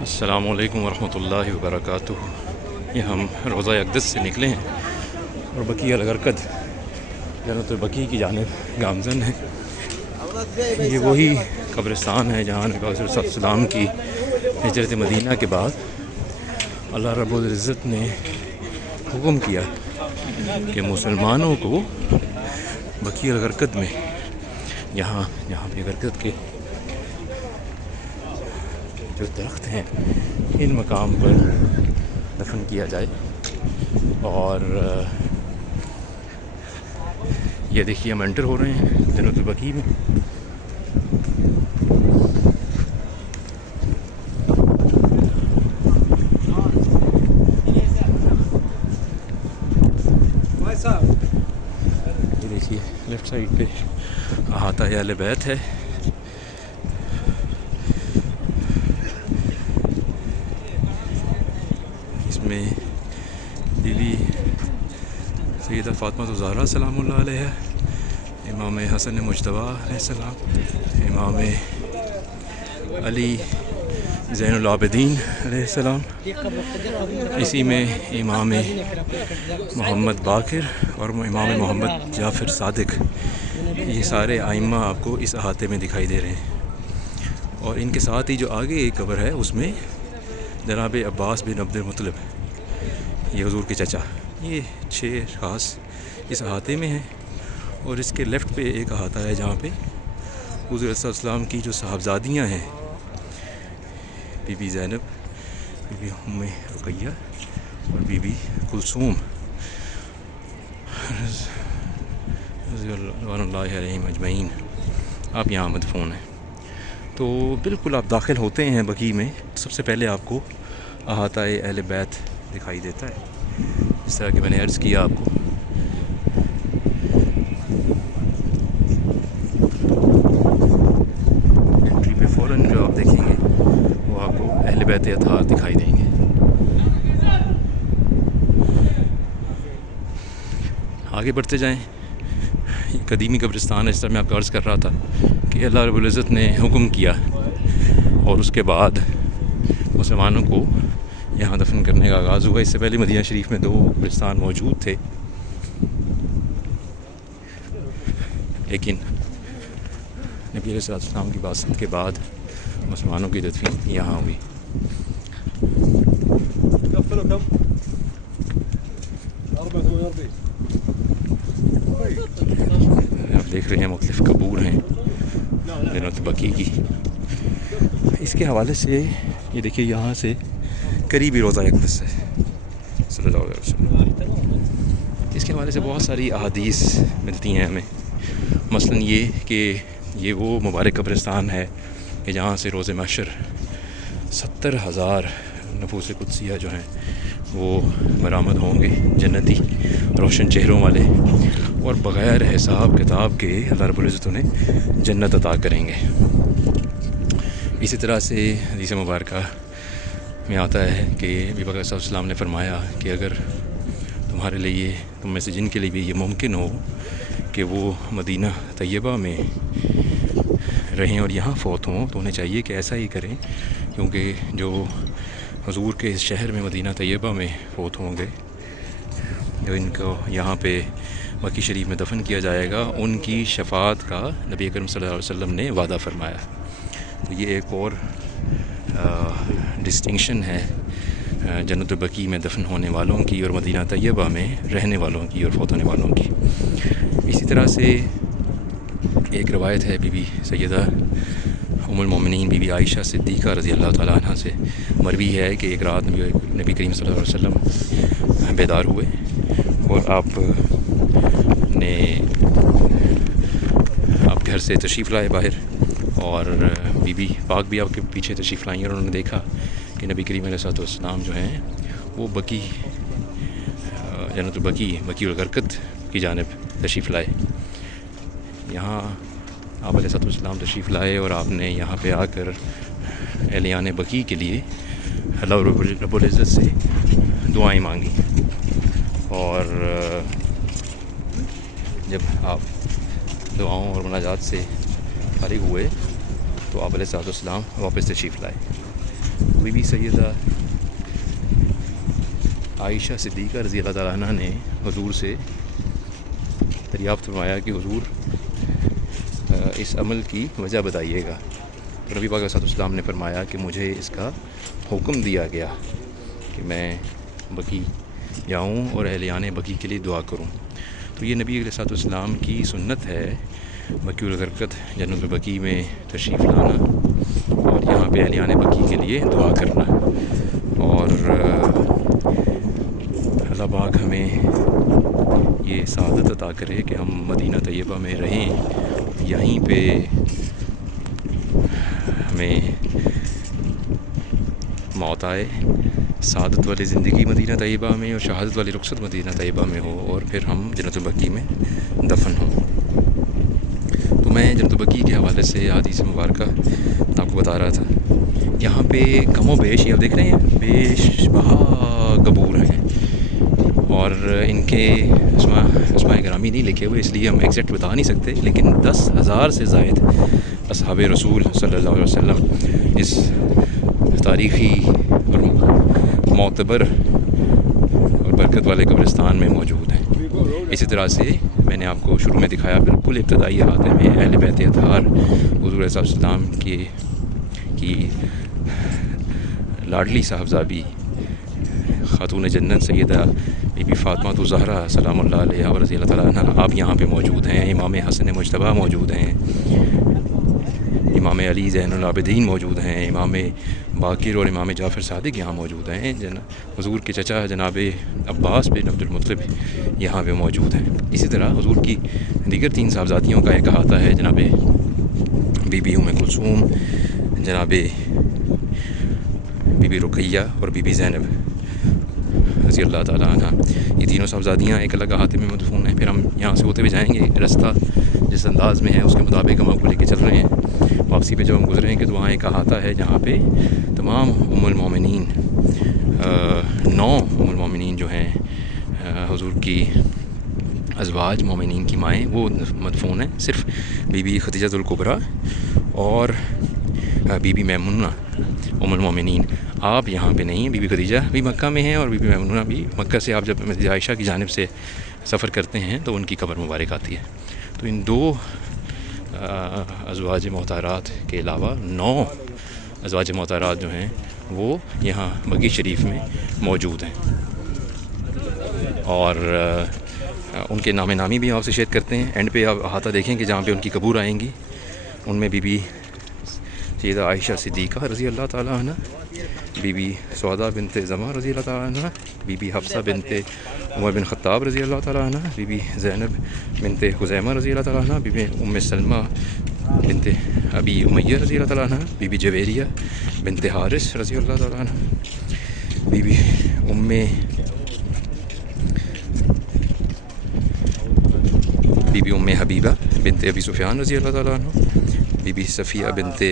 السلام علیکم ورحمۃ اللہ وبرکاتہ۔ یہ ہم روضہ اقدس سے نکلے ہیں اور بقیہ الغرقد جنت البقیع کی جانب گامزن ہے۔ یہ وہی قبرستان ہے جہاں نبی صلی اللہ علیہ وسلم کی ہجرت مدینہ کے بعد اللہ رب العزت نے حکم کیا کہ مسلمانوں کو بقیع الغرقد میں جہاں پہ غرقد کے جو درخت ہیں ان مقام پر دفن کیا جائے۔ اور یہ دیکھیے ہم انٹر ہو رہے ہیں جنت البقیع میں۔ یہ دیکھیے لیفٹ سائڈ پہ احاطہ اہل بیت ہے۔ اس میں بی بی سیدہ فاطمہ الزہرا سلام اللہ علیہ، امام حسن مجتبی علیہ السلام، امام علی زین العابدین علیہ السلام، اسی میں امام محمد باقر اور امام محمد جعفر صادق، یہ سارے ائمہ آپ کو اس احاطے میں دکھائی دے رہے ہیں۔ اور ان کے ساتھ ہی جو آگے ایک قبر ہے اس میں جناب عباس بن عبد المطلب، یہ حضور کے چچا، یہ 6 اشخاص اس احاطے میں ہیں۔ اور اس کے لیفٹ پہ ایک احاطہ ہے جہاں پہ حضور صلی اللہ علیہ وسلم کی جو صاحبزادیاں ہیں، بی بی زینب، بی بی ام رقیہ اور بی بی کلثوم رضی اللہ علیہم اجمعین، آپ یہاں مدفون ہیں۔ تو بالکل آپ داخل ہوتے ہیں بقیع میں، سب سے پہلے آپ کو احاطہ اہل بیت دکھائی دیتا ہے، جس طرح کہ میں نے عرض کیا آپ کو۔ انٹری پہ فوراً جو آپ دیکھیں گے وہ آپ کو اہل بیت اطہار دکھائی دیں گے۔ آگے بڑھتے جائیں، یہ قدیمی قبرستان ہے، جس طرح میں آپ کو عرض کر رہا تھا کہ اللہ رب العزت نے حکم کیا اور اس کے بعد مسلمانوں کو یہاں دفن کرنے کا آغاز ہوا۔ اس سے پہلے مدینہ شریف میں 2 قبرستان موجود تھے، لیکن نبی علیہ السلام کی بعثت کے بعد مسلمانوں کی تدفین یہاں ہوئی۔ آپ دیکھ رہے ہیں مختلف قبور ہیں جنت البقیع کی۔ اس کے حوالے سے یہ دیکھیے یہاں سے قریبی روضہ اقدس ہے صلی اللہ علیہ وسلم۔ اس کے حوالے سے بہت ساری احادیث ملتی ہیں ہمیں، مثلا یہ کہ یہ وہ مبارک قبرستان ہے کہ جہاں سے روز محشر 70,000 نفوس قدسیہ جو ہیں وہ برآمد ہوں گے، جنتی روشن چہروں والے، اور بغیر حساب کتاب کے اللہ رب العزت انہیں جنت عطا کریں گے۔ اسی طرح سے حدیث مبارکہ میں آتا ہے کہ نبی پاک صلی اللہ علیہ وسلم نے فرمایا کہ اگر تمہارے لیے، تم میں سے جن کے لیے بھی یہ ممکن ہو کہ وہ مدینہ طیبہ میں رہیں اور یہاں فوت ہوں، تو انہیں چاہیے کہ ایسا ہی کریں، کیونکہ جو حضور کے اس شہر میں مدینہ طیبہ میں فوت ہوں گے، جو ان کو یہاں پہ بقیع شریف میں دفن کیا جائے گا، ان کی شفاعت کا نبی اکرم صلی اللہ علیہ وسلم نے وعدہ فرمایا۔ تو یہ ایک اور ڈسٹنکشن ہے جنت البقیع میں دفن ہونے والوں کی اور مدینہ طیبہ میں رہنے والوں کی اور فوت ہونے والوں کی۔ اسی طرح سے ایک روایت ہے بی بی سیدہ ام المومنین بی بی عائشہ صدیقہ رضی اللہ تعالیٰ عنہ سے مروی ہے کہ ایک رات نبی کریم صلی اللہ علیہ وسلم بیدار ہوئے اور آپ گھر سے تشریف لائے باہر، اور بی بی پاک بھی آپ کے پیچھے تشریف لائیں، اور انہوں نے دیکھا کہ نبی کریم علیہ السلام جو ہیں وہ بقیع جنت البقیع بقیع الغرقد کی جانب تشریف لائے۔ یہاں آپ علیہ السلام تشریف لائے اور آپ نے یہاں پہ آ کر اہلیان بقیع کے لیے اللہ رب العزت سے دعائیں مانگی، اور جب آپ دعاؤں اور مناجات سے فارغ ہوئے تو آپ علیہ السلام واپس تشریف لائے۔ بی بی سیدہ عائشہ صدیقہ رضی اللہ تعالیٰ عنہ نے حضور سے دریافت فرمایا کہ حضور اس عمل کی وجہ بتائیے گا. تو نبی پاک علیہ السلام نے فرمایا کہ مجھے اس کا حکم دیا گیا کہ میں بقیع جاؤں اور اہلیان بقیع کے لیے دعا کروں. تو یہ نبی علیہ السلام کی سنت ہے بقیع الغرقد جنت البقیع میں تشریف لانا اور یہاں پہ اہلیان بقیع کے لیے دعا کرنا. اور اللہ پاک ہمیں یہ سعادت عطا کرے کہ ہم مدینہ طیبہ میں رہیں, یہیں پہ ہمیں موت آئے, سعادت والی زندگی مدینہ طیبہ میں اور شہادت والی رخصت مدینہ طیبہ میں ہو, اور پھر ہم جنت البقیع میں دفن ہوں. تو میں جنت البقیع کے حوالے سے حدیث مبارکہ آپ کو بتا رہا تھا. یہاں پہ کم و بیش یہ آپ دیکھ رہے ہیں بیش بہا قبور ہیں, اور ان کے اسماء گرامی نہیں لکھے ہوئے, اس لیے ہم ایگزیکٹ بتا نہیں سکتے, لیکن 10,000 سے زائد اصحاب رسول صلی اللہ علیہ وسلم اس تاریخی اور معتبر اور برکت والے قبرستان میں موجود ہیں. اسی طرح سے میں نے آپ کو شروع میں دکھایا بالکل ابتدائی احاطے میں اہل بیت اطہار حضور علیہ السلام کی لاڈلی صاحبزادی خاتون جنت سیدہ بی بی فاطمہ الزہرا سلام اللہ علیہ و رضی اللہ تعالیٰ عنہ آپ یہاں پہ موجود ہیں. امام حسن مجتبیٰ موجود ہیں, امام علی زین العابدین موجود ہیں, امام باقر اور امام جعفر صادق یہاں موجود ہیں, حضور کے چچا جناب عباس بن عبد المطلب یہاں پہ موجود ہیں. اسی طرح حضور کی دیگر 3 صاحبزادیوں کا ایک احاطہ ہے, جناب بی بی ام کلثوم, جناب بی بی رقیہ اور بی بی زینب رضی اللہ تعالیٰ عنہ. یہ تینوں صاحبزادیاں ایک الگ احاطے میں مدفون ہیں. پھر ہم یہاں سے ہوتے ہوئے جائیں گے, رستہ جس انداز میں ہے اس کے مطابق ہم آپ کو لے کے چل رہے ہیں. واپسی پہ جب ہم گزریں گے تو وہاں ایک احاطہ ہے جہاں پہ تمام ام المومنین 9 ام المومنین جو ہیں حضور کی ازواج مومنین کی مائیں وہ مدفون ہیں. صرف بی بی خدیجہ الکبریٰ اور بی بی میمونہ ام المومنین آپ یہاں پہ نہیں ہیں. بی بی خدیجہ بھی مکہ میں ہیں اور بی بی میمونہ بھی مکہ سے آپ جب مسجد عائشہ کی جانب سے سفر کرتے ہیں تو ان کی قبر مبارک آتی ہے. تو ان 2 ازواج محترمات کے علاوہ 9 ازواج محترمات جو ہیں وہ یہاں بقیع شریف میں موجود ہیں, اور ان کے نام نامی بھی آپ سے شیئر کرتے ہیں. اینڈ پہ آپ احاطہ دیکھیں کہ جہاں پہ ان کی قبور آئیں گی, ان میں بی بی سیدہ عائشہ صدیقہ رضی اللہ تعالیٰ عنہ, بی بی سعدہ بنت زمع رضی اللہ تعالیٰ عنہ, بی بی حفصہ بنت عمر بن خطاب رضی اللہ تعالیٰ عنہ, بی بی زینب بنت خزیمہ رضی اللہ تعالیٰ عنہ, بی بی ام سلمہ بنت ابی امیہ رضی اللہ تعالیٰ عنہ, بی بی جویریہ بنت حارث رضی اللہ تعالیٰ عنہ, بی بی ام حبیبہ بنت ابی سفیان رضی اللہ تعالیٰ عنہ, بی بی صفیہ بنت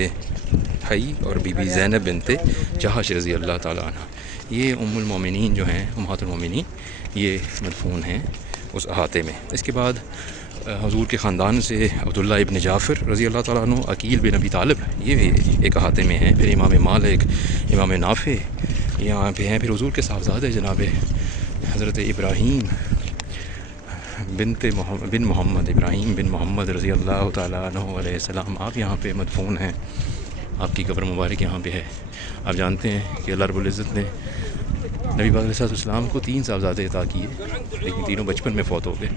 حی اور بی بی زینب بنت جہش رضی اللہ تعالیٰ عنہ. یہ ام المومنین جو ہیں امہات المومنین یہ مدفون ہیں اس احاطے میں. اس کے بعد حضور کے خاندان سے عبداللہ ابن جعفر رضی اللہ تعالیٰ عنہ, عقیل بن ابی طالب یہ بھی ایک احاطے میں ہیں. پھر امام مالک, امام نافع یہاں پہ ہیں. پھر حضور کے صاحبزادے جناب حضرت ابراہیم بن محمد ابراہیم بن محمد رضی اللہ تعالیٰ عنہ علیہ السلام آپ یہاں پہ مدفون ہیں. آپ کی قبر مبارک یہاں پہ ہے. آپ جانتے ہیں کہ اللہ رب العزت نے نبی پاک علیہ السلام کو 3 صاحبزادے عطا کیے, لیکن تینوں بچپن میں فوت ہو گئے.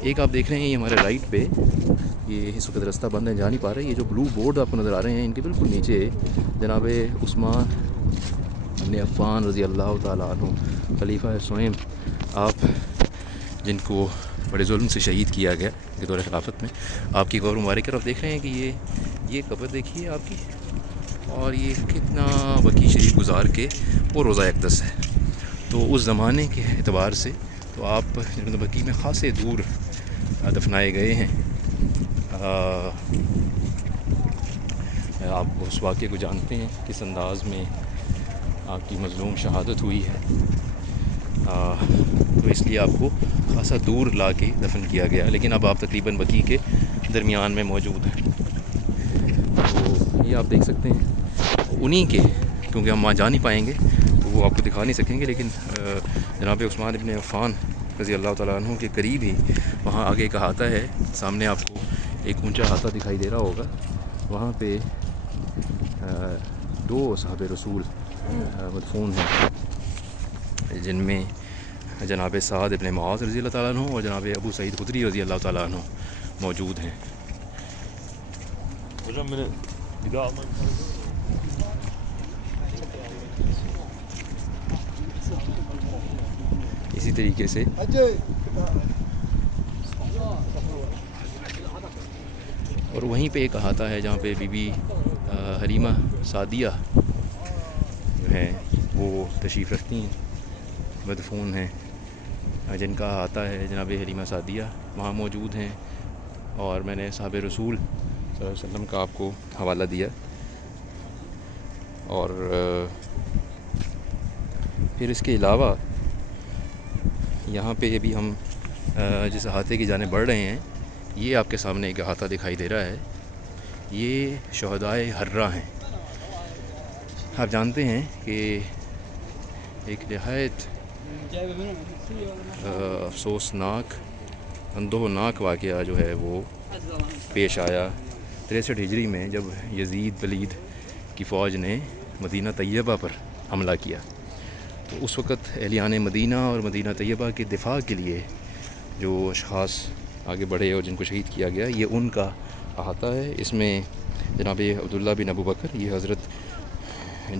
ایک آپ دیکھ رہے ہیں یہ ہمارے رائٹ پہ, یہ اس وقت رستہ بند ہے, جا نہیں پا رہے. یہ جو بلو بورڈ آپ کو نظر آ رہے ہیں ان کے بالکل نیچے جناب عثمان بن عفان رضی اللہ تعالیٰ عنہ خلیفہ سوئم, آپ جن کو بڑے ظلم سے شہید کیا گیا کہ دور خلافت میں, آپ کی قبر مبارک. آپ دیکھ رہے ہیں کہ یہ قبر دیکھیے آپ کی, اور یہ کتنا بقیع شریف گزار کے وہ روضہ اقدس ہے. تو اس زمانے کے اعتبار سے تو آپ جنت بقیع میں خاصے دور دفنائے گئے ہیں. آپ اس واقعے کو جانتے ہیں کس انداز میں آپ کی مظلوم شہادت ہوئی ہے, تو اس لیے آپ کو خاصا دور لا کے دفن کیا گیا, لیکن اب آپ تقریباً بقیع کے درمیان میں موجود ہیں. تو یہ آپ دیکھ سکتے ہیں انہی کے کیونکہ ہم وہاں جا نہیں پائیں گے تو وہ آپ کو دکھا نہیں سکیں گے، لیکن جناب عثمان ابن عفان رضی اللہ تعالیٰ عنہ کے قریب ہی وہاں آگے ایک احاطہ ہے، سامنے آپ کو ایک اونچا احاطہ دکھائی دے رہا ہوگا، وہاں پہ 2 صحابہ رسول مدفون ہیں، جن میں جناب سعد ابن معاذ رضی اللہ تعالیٰ عنہ اور جناب ابو سعید خدری رضی اللہ تعالیٰ عنہ موجود ہیں۔ اسی طریقے سے اور وہیں پہ ایک احاطہ ہے جہاں پہ بی بی حلیمہ سعدیہ جو ہیں وہ تشریف رکھتی ہیں، مدفون ہیں، جن کا احاطہ ہے جناب حلیمہ سعدیہ وہاں موجود ہیں، اور میں نے صحابہ رسول صلی اللہ علیہ وسلم کا آپ کو حوالہ دیا۔ اور پھر اس کے علاوہ یہاں پہ ابھی ہم جس احاطے کی جانب بڑھ رہے ہیں، یہ آپ کے سامنے ایک احاطہ دکھائی دے رہا ہے، یہ شہدائے حرہ ہیں۔ آپ جانتے ہیں کہ ایک نہایت افسوسناک اندوہناک واقعہ جو ہے وہ پیش آیا 63 ہجری میں، جب یزید ولید کی فوج نے مدینہ طیبہ پر حملہ کیا، تو اس وقت اہلیان مدینہ اور مدینہ طیبہ کے دفاع کے لیے جو اشخاص آگے بڑھے اور جن کو شہید کیا گیا، یہ ان کا احاطہ ہے۔ اس میں جناب عبداللہ بن ابو بکر، یہ حضرت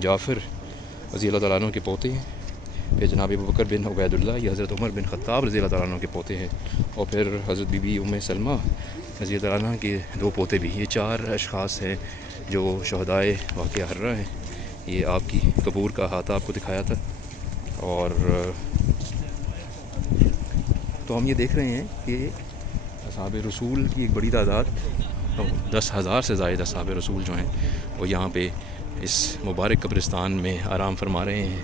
جعفر رضی اللہ تعالیٰ عنہ کے پوتے ہیں، پھر جناب ابو بکر بن عبید اللہ، یہ حضرت عمر بن خطاب رضی اللہ تعالیٰ عنہ کے پوتے ہیں، اور پھر حضرت بی بی ام سلمہ رضی اللہ تعالیٰ عنہ کے 2 پوتے بھی۔ یہ 4 اشخاص ہیں جو شہدائے واقعہ حرہ ہیں۔ یہ آپ کی قبور کا احاطہ آپ کو دکھایا تھا، اور تو ہم یہ دیکھ رہے ہیں کہ اصحاب رسول کی ایک بڑی تعداد، 10,000 سے زائد اصحاب رسول جو ہیں وہ یہاں پہ اس مبارک قبرستان میں آرام فرما رہے ہیں،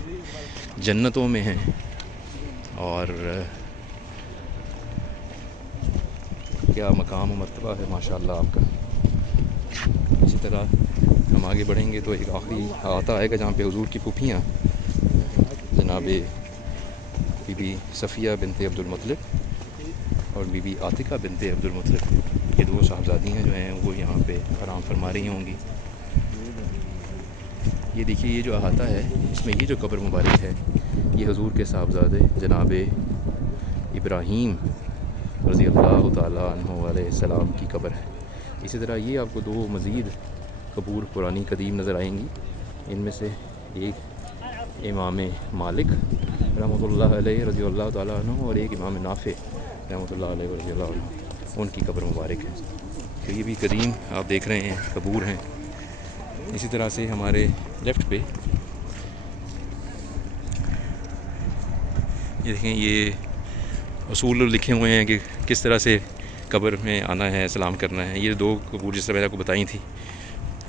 جنتوں میں ہیں، اور کیا مقام و مرتبہ ہے ماشاءاللہ آپ کا۔ اسی طرح ہم آگے بڑھیں گے تو ایک آخری احاطہ آئے گا جہاں پہ حضور کی پھوپھیاں جناب بی بی صفیہ بنت عبد المطلب اور بی بی عاتقہ بنت عبد المطلب، یہ 2 صاحبزادیاں جو ہیں وہ یہاں پہ آرام فرما رہی ہوں گی۔ یہ دیکھیے، یہ جو احاطہ ہے اس میں یہ جو قبر مبارک ہے، یہ حضور کے صاحبزادے جناب ابراہیم رضی اللہ تعالیٰ عنہ علیہ السلام کی قبر ہے۔ اسی طرح یہ آپ کو 2 مزید قبور پرانی قدیم نظر آئیں گی، ان میں سے ایک امام مالک رحمۃ اللہ علیہ رضی اللہ تعالیٰ عنہ اور ایک امام نافع رحمۃ اللہ علیہ رضی اللہ عنہ، ان کی قبر مبارک ہے۔ تو یہ بھی قدیم آپ دیکھ رہے ہیں قبور ہیں۔ اسی طرح سے ہمارے لیفٹ پہ یہ دیکھیں، یہ اصول لکھے ہوئے ہیں کہ کس طرح سے قبر میں آنا ہے، سلام کرنا ہے۔ یہ 2 قبور جس طرح میں نے آپ کو بتائی تھی،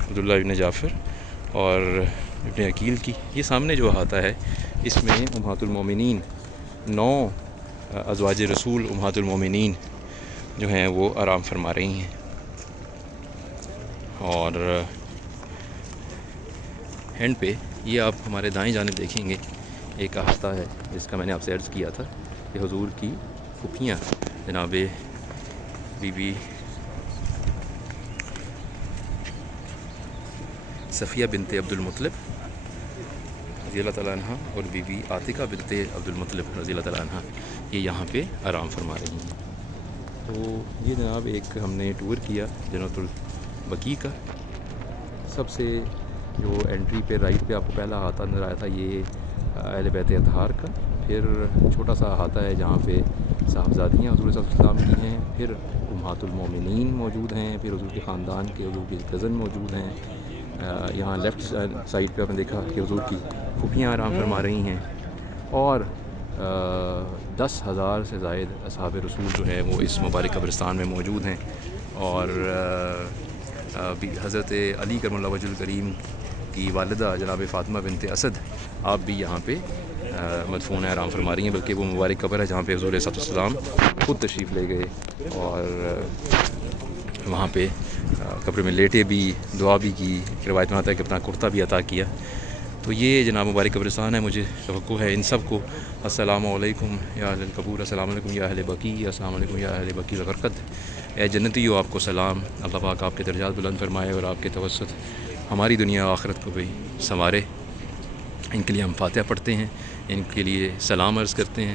عبداللہ ابن جعفر اور ابن عقیل کی۔ یہ سامنے جو احاطہ ہے اس میں امہات المومنین 9 ازواج رسول امہات المومنین جو ہیں وہ آرام فرما رہی ہیں، اور اینڈ پہ یہ آپ ہمارے دائیں جانب دیکھیں گے ایک احاطہ ہے جس کا میں نے آپ سے عرض کیا تھا کہ حضور کی پھوپھیاں جناب بی بی صفیہ بنت عبد المطلب رضی اللہ تعالیٰ عنہ اور بی بی عاتقہ بنت عبد المطلب رضی اللہ تعالیٰ عنہ یہ یہاں پہ آرام فرما رہی ہیں۔ تو یہ جناب ایک ہم نے ٹور کیا جنت البقیع کا۔ سب سے جو انٹری پہ رائٹ پہ آپ کو پہلا احاطہ نظر آیا تھا، یہ اہل بیت اطہار کا، پھر چھوٹا سا احاطہ ہے جہاں پہ صاحبزادیاں حضور صلی اللہ علیہ وسلم کی ہیں، پھر امہات المومنین موجود ہیں، پھر حضور کے خاندان کے حضور کے کزن موجود ہیں۔ یہاں لیفٹ سائڈ پہ آپ نے دیکھا کہ حضور کی پھوپھیاں آرام فرما رہی ہیں، اور 10,000 سے زائد اصحاب رسول جو ہے وہ اس مبارک قبرستان میں موجود ہیں، اور حضرت علی کرم اللہ وجہ الکریم کی والدہ جناب فاطمہ بنت اسد آپ بھی یہاں پہ مدفون آرام فرما رہی ہیں، بلکہ وہ مبارک قبر ہے جہاں پہ حضور صلی اللہ علیہ وسلم خود تشریف لے گئے اور وہاں پہ قبر میں لیٹے بھی، دعا بھی کی، روایت میں آتا ہے کہ اپنا کرتا بھی عطا کیا۔ تو یہ جناب مبارک قبرستان ہے. مجھے توقع ہے ان سب کو السلام علیکم یا اہل القبور، السلام علیکم یا اہل بقی، السلام علیکم یا اہل بقی الغرقد. اے جنتیو آپ کو سلام. اللہ پاک آپ کے درجات بلند فرمائے اور آپ کے توسط ہماری دنیا و آخرت کو بھی سنوارے. ان کے لیے ہم فاتحہ پڑھتے ہیں، ان کے لیے سلام عرض کرتے ہیں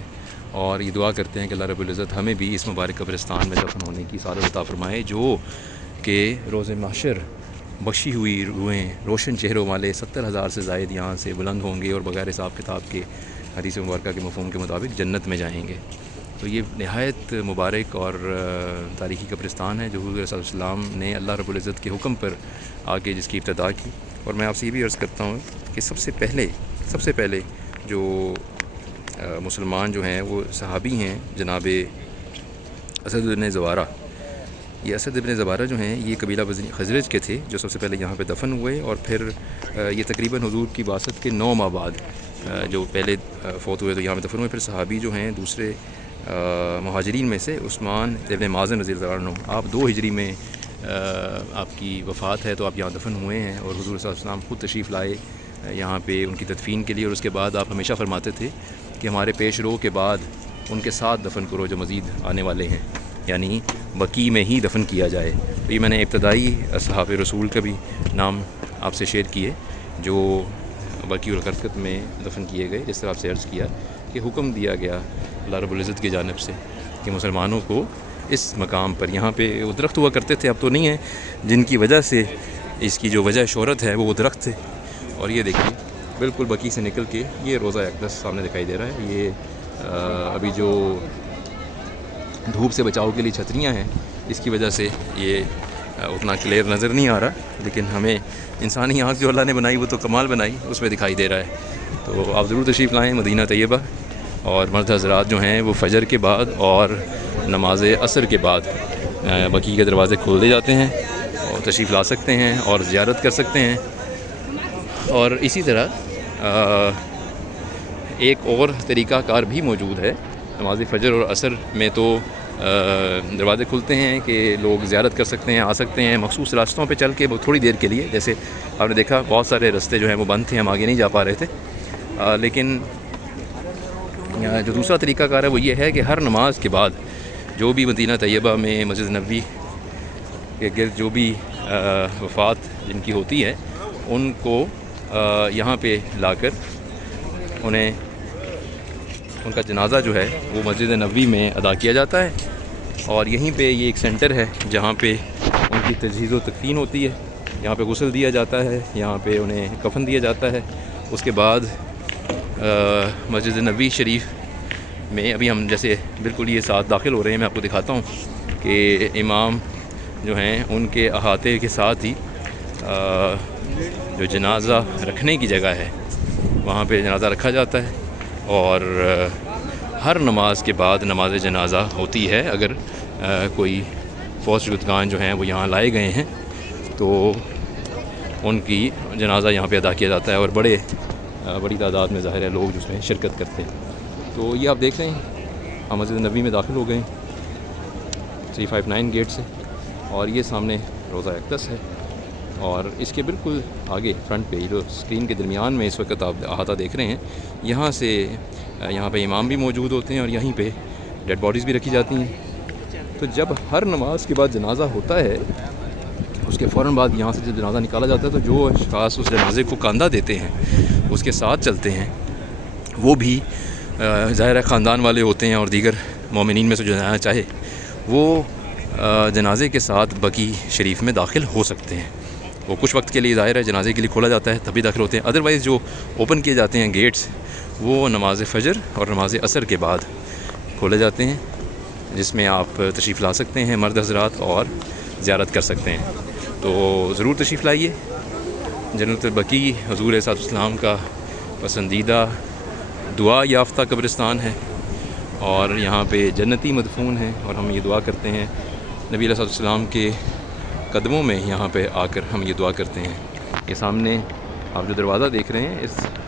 اور یہ دعا کرتے ہیں کہ اللہ رب العزت ہمیں بھی اس مبارک قبرستان میں دفن ہونے کی سعادت عطا فرمائے، جو کہ روز محشر بخشی ہوئی روحیں روشن چہروں والے 70,000 سے زائد یہاں سے بلند ہوں گے اور بغیر حساب کتاب کے حدیث مبارکہ کے مفہوم کے مطابق جنت میں جائیں گے. تو یہ نہایت مبارک اور تاریخی قبرستان ہے جو حضور صلی اللہ علیہ وسلم نے اللہ رب العزت کے حکم پر آ کے جس کی ابتدا کی. اور میں آپ سے یہ بھی عرض کرتا ہوں کہ سب سے پہلے جو مسلمان جو ہیں وہ صحابی ہیں جناب اسد بن زوارہ. یہ اسد بن زوارہ جو ہیں یہ قبیلہ خزرج کے تھے جو سب سے پہلے یہاں پہ دفن ہوئے، اور پھر یہ تقریباً حضور کی بعثت کے 9 ماہ بعد جو پہلے فوت ہوئے تو یہاں پہ دفن ہوئے. پھر صحابی جو ہیں دوسرے مہاجرین میں سے عثمان ابن مازن رضی اللہ عنہ، آپ 2 ہجری میں آپ کی وفات ہے تو آپ یہاں دفن ہوئے ہیں، اور حضور صلی اللہ علیہ وسلم خود تشریف لائے یہاں پہ ان کی تدفین کے لیے. اور اس کے بعد آپ ہمیشہ فرماتے تھے کہ ہمارے پیش رو کے بعد ان کے ساتھ دفن کرو جو مزید آنے والے ہیں، یعنی بقی میں ہی دفن کیا جائے. تو یہ میں نے ابتدائی اصحاب رسول کا بھی نام آپ سے شیئر کیے جو بقی الغرقد میں دفن کیے گئے. جس طرح آپ سے عرض کیا کہ حکم دیا گیا اللہ رب العزت کی جانب سے کہ مسلمانوں کو اس مقام پر، یہاں پہ وہ درخت ہوا کرتے تھے اب تو نہیں ہیں، جن کی وجہ سے اس کی جو وجہ شہرت ہے وہ درخت تھے. اور یہ دیکھیے بالکل بقی سے نکل کے یہ روضہ اقدس سامنے دکھائی دے رہا ہے. یہ ابھی جو دھوپ سے بچاؤ کے لیے چھتریاں ہیں اس کی وجہ سے یہ اتنا کلیئر نظر نہیں آ رہا، لیکن ہمیں انسانی آنکھ جو اللہ نے بنائی وہ تو کمال بنائی، اس میں دکھائی دے رہا ہے. تو آپ ضرور تشریف لائیں مدینہ طیبہ. اور مرد حضرات جو ہیں وہ فجر کے بعد اور نماز عصر کے بعد بقی کے دروازے کھول دے جاتے ہیں اور تشریف لا سکتے ہیں اور زیارت کر سکتے ہیں. اور اسی طرح ایک اور طریقہ کار بھی موجود ہے. نماز فجر اور عصر میں تو دروازے کھلتے ہیں کہ لوگ زیارت کر سکتے ہیں، آ سکتے ہیں مخصوص راستوں پہ چل کے تھوڑی دیر کے لیے. جیسے آپ نے دیکھا بہت سارے راستے جو ہیں وہ بند تھے، ہم آگے نہیں جا پا رہے تھے. لیکن جو دوسرا طریقہ کار ہے وہ یہ ہے کہ ہر نماز کے بعد جو بھی مدینہ طیبہ میں مسجد نبوی کے گرد جو بھی وفات جن کی ہوتی ہے ان کو یہاں پہ لا کر انہیں ان کا جنازہ جو ہے وہ مسجد نبوی میں ادا کیا جاتا ہے. اور یہیں پہ یہ ایک سینٹر ہے جہاں پہ ان کی تجہیز و تکفین ہوتی ہے. یہاں پہ غسل دیا جاتا ہے، یہاں پہ انہیں کفن دیا جاتا ہے. اس کے بعد مسجد نبوی شریف میں ابھی ہم جیسے بالکل یہ ساتھ داخل ہو رہے ہیں، میں آپ کو دکھاتا ہوں کہ امام جو ہیں ان کے احاطے کے ساتھ ہی جو جنازہ رکھنے کی جگہ ہے وہاں پہ جنازہ رکھا جاتا ہے. اور ہر نماز کے بعد نماز جنازہ ہوتی ہے. اگر کوئی فوت شدگان جو ہیں وہ یہاں لائے گئے ہیں تو ان کی جنازہ یہاں پہ ادا کیا جاتا ہے، اور بڑی تعداد میں ظاہر ہے لوگ جس میں شرکت کرتے ہیں. تو یہ آپ دیکھ رہے ہیں ہم مسجد نبوی میں داخل ہو گئے ہیں 359 گیٹ سے، اور یہ سامنے روضہ اقدس ہے. اور اس کے بالکل آگے فرنٹ پہ جو اسکرین کے درمیان میں اس وقت آپ احاطہ دیکھ رہے ہیں، یہاں پہ امام بھی موجود ہوتے ہیں اور یہیں پہ ڈیڈ باڈیز بھی رکھی جاتی ہیں. تو جب ہر نماز کے بعد جنازہ ہوتا ہے اس کے فوراً بعد یہاں سے جب جنازہ نکالا جاتا ہے تو جو اشخاص اس جنازے کو کاندھا دیتے ہیں، اس کے ساتھ چلتے ہیں، وہ بھی ظاہر خاندان والے ہوتے ہیں اور دیگر مومنین میں سے جو جانا چاہے وہ جنازے کے ساتھ بقی شریف میں داخل ہو سکتے ہیں. وہ کچھ وقت کے لیے ظاہر ہے جنازے کے لیے کھولا جاتا ہے تبھی داخل ہوتے ہیں. ادروائز جو اوپن کیے جاتے ہیں گیٹس وہ نماز فجر اور نماز عصر کے بعد کھولے جاتے ہیں، جس میں آپ تشریف لا سکتے ہیں مرد حضرات اور زیارت کر سکتے ہیں. تو ضرور تشریف لائیے. جنت البقیع حضور صلی اللہ علیہ وسلم کا پسندیدہ دعا یافتہ قبرستان ہے، اور یہاں پہ جنتی مدفون ہیں، اور ہم یہ دعا کرتے ہیں نبی علیہ السلام کے قدموں میں یہاں پہ آ کر ہم یہ دعا کرتے ہیں. یہ سامنے آپ جو دروازہ دیکھ رہے ہیں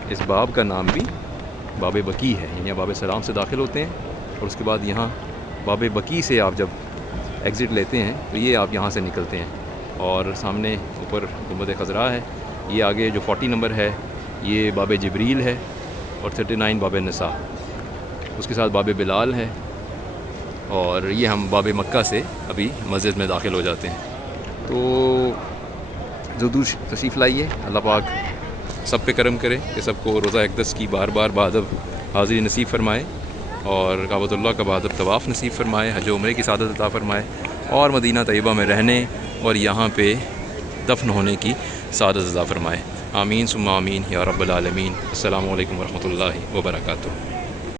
اس باب کا نام بھی باب بقیع ہے، یعنی آپ باب سلام سے داخل ہوتے ہیں اور اس کے بعد یہاں باب بقیع سے آپ جب ایگزٹ لیتے ہیں تو یہ آپ یہاں سے نکلتے ہیں. اور سامنے اوپر گنبد خضراء ہے، یہ آگے جو 40 نمبر ہے یہ باب جبریل ہے اور 39 باب نساء، اس کے ساتھ باب بلال ہے، اور یہ ہم باب مکہ سے ابھی مسجد میں داخل ہو جاتے ہیں۔ تو زدور تشریف لائیے، اللہ پاک سب پہ کرم کرے کہ سب کو روزہ اقدس کی بار بار بادب حاضری نصیب فرمائے، اور کعبۃ اللہ کا بادب طواف نصیب فرمائے، حج و عمرے کی سعادت عطا فرمائے، اور مدینہ طیبہ میں رہنے اور یہاں پہ دفن ہونے کی سعادت عطا فرمائے۔ آمین ثم آمین یا رب العالمین۔ السلام علیکم ورحمۃ اللہ وبرکاتہ۔